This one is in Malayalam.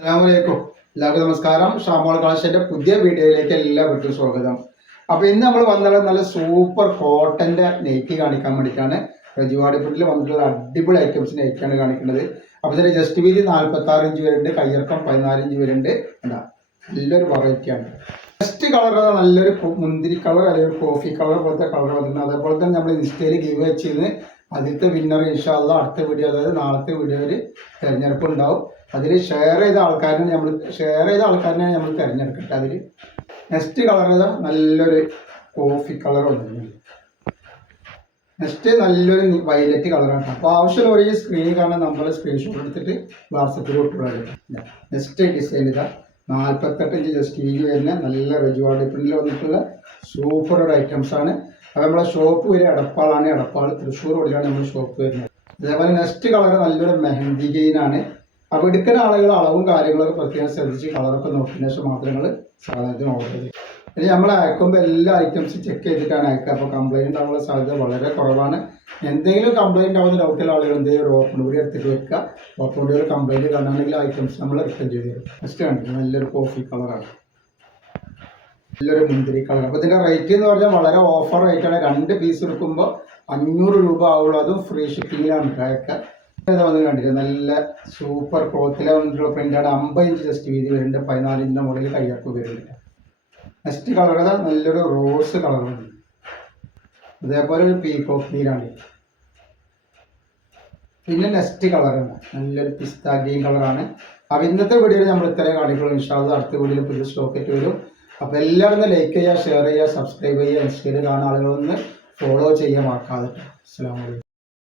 അസ്സലാമലൈക്കും. എല്ലാവർക്കും നമസ്കാരം. ഷാമോൾ കളക്ഷന്റെ പുതിയ വീഡിയോയിലേക്ക് എല്ലാവർക്കും സ്വാഗതം. അപ്പൊ ഇന്ന് നമ്മൾ വന്നത് നല്ല സൂപ്പർ കോട്ടന്റെ നെയ്റ്റ് കാണിക്കാൻ വേണ്ടിയിട്ടാണ്. റജിവാടിപ്പുട്ടിൽ വന്നിട്ടുള്ള അടിപൊളി ഐറ്റംസ് നെയ്റ്റാണ് കാണിക്കുന്നത്. അപ്പൊ ഇതിന്റെ ജസ്റ്റ് വീതി 46 ഇഞ്ച് വരുന്നുണ്ട്, കയ്യിറക്കം 14 ഇഞ്ച് വരുന്നുണ്ട്. എന്താ നല്ലൊരു വെറൈറ്റിയാണ്. ഫസ്റ്റ് കളർ നല്ലൊരു മുന്തിരി കളർ അല്ലെങ്കിൽ കോഫി കളർ പോലത്തെ കളർ വന്നിട്ടുണ്ട്. അതേപോലെ തന്നെ നമ്മൾ ഇൻസ്റ്റയിൽ ഗീവ് വെച്ചിരുന്ന് ആദ്യത്തെ വിന്നർ ഇൻഷാ അല്ലാഹ് അടുത്ത വീഡിയോ, അതായത് നാളത്തെ വീഡിയോയിൽ തിരഞ്ഞെടുപ്പ് ഉണ്ടാവും. അതിൽ ഷെയർ ചെയ്ത ആൾക്കാരനെ നമ്മൾ തിരഞ്ഞെടുക്കട്ടെ. അതിൽ നെക്സ്റ്റ് കളർ നല്ലൊരു കോഫി കളർ വന്നിട്ടുണ്ട്. നെക്സ്റ്റ് നല്ലൊരു വയലറ്റ് കളറാണ്. അപ്പോൾ ആവശ്യമുള്ള ഈ സ്ക്രീനിൽ കാണാൻ നമ്മൾ സ്ക്രീൻഷോട്ട് എടുത്തിട്ട് വാട്സപ്പിൽ ഇട്ടുള്ളത്. നെക്സ്റ്റ് ഡിസൈൻ 48 ഇഞ്ച് ജസ്റ്റ് വീതി വരുന്ന നല്ല റെജുവാർഡ് പ്രിന്റിൽ വന്നിട്ടുള്ള സൂപ്പർ ഒരു ഐറ്റംസ് ആണ്. അത് നമ്മളെ ഷോപ്പ് വരെ എടപ്പാളാണ്. എടപ്പാൾ തൃശ്ശൂർ റോഡിലാണ് നമ്മുടെ ഷോപ്പ് വരുന്നത്. അതേപോലെ നെക്സ്റ്റ് കളർ നല്ലൊരു മെഹന്തി ഗെയിനാണ്. അപ്പോൾ എടുക്കുന്ന ആളുകൾ അളവും കാര്യങ്ങളൊക്കെ പ്രത്യേകം ശ്രദ്ധിച്ച് കളറൊക്കെ നോക്കിയതിന് ശേഷം മാത്രം നിങ്ങൾ സാധനത്തിന് ഓർഡർ ചെയ്യും. ഇനി നമ്മൾ അയക്കുമ്പോൾ എല്ലാ ഐറ്റംസും ചെക്ക് ചെയ്തിട്ടാണ് അയക്കുക. അപ്പോൾ കംപ്ലൈൻറ്റ് ഉണ്ടാകാനുള്ള സാധ്യത വളരെ കുറവാണ്. എന്തെങ്കിലും കംപ്ലൈൻറ്റ് ആവുന്ന ഡൗട്ടുള്ള ആളുകൾ എന്തെങ്കിലും ഒരു ഓപ്പൺ കൂടി എടുത്തിട്ട് വെക്കുക. ഓപ്പൺ കൂടി ഒരു കംപ്ലൈൻറ്റ് കാണുകയാണെങ്കിൽ ഐറ്റംസ് നമ്മൾ റിട്ടേൺ ചെയ്ത് തരും. ഫസ്റ്റ് കണ്ടിട്ട് നല്ലൊരു കോഫി കളറാണ്, നല്ലൊരു മുന്തിരി കളർ. അപ്പോൾ ഇതിൻ്റെ റേറ്റ് എന്ന് പറഞ്ഞാൽ വളരെ ഓഫർ റേറ്റാണ്. 2 പീസ് എടുക്കുമ്പോൾ 500 രൂപ ആവുള്ളൂ. അതും ഫ്രീ ഷിപ്പിങ്ങിലാണ് അയക്കുക. വന്ന് കണ്ടില്ല നല്ല സൂപ്പർ ക്ലോത്തിലെ വന്നിട്ടുള്ള പ്രിൻ്റാണ്. 50 ഇഞ്ച് ജസ്റ്റ് വീതി വരുന്നുണ്ട്, 14 ഇഞ്ചിൻ്റെ മുകളിൽ കയ്യാർക്ക് വരുന്നുണ്ട്. നെക്സ്റ്റ് കളർ നല്ലൊരു റോസ് കളറുണ്ട്. അതേപോലെ ഒരു പീകോക്ക് ഗ്രീനാണ്. പിന്നെ നെക്സ്റ്റ് കളറാണ് നല്ലൊരു പിസ്ത ഗ്രീൻ കളറാണ്. അപ്പോൾ ഇന്നത്തെ വീഡിയോയിൽ നമ്മൾ ഇത്രയും കാണിക്കുള്ളൂ. ഇൻഷാ അല്ലാഹ് അടുത്ത വീഡിയോയിൽ പുതിയ സ്റ്റോക്കായിട്ട് വരും. അപ്പോൾ എല്ലാവരും ലൈക്ക് ചെയ്യുക, ഷെയർ ചെയ്യുക, സബ്സ്ക്രൈബ് ചെയ്യുക. ഇൻസ്റ്റയിൽ കാണുന്ന ആളുകളൊന്ന് ഫോളോ ചെയ്യാൻ മറക്കാതെ. അസ്സലാമു അലൈക്കും.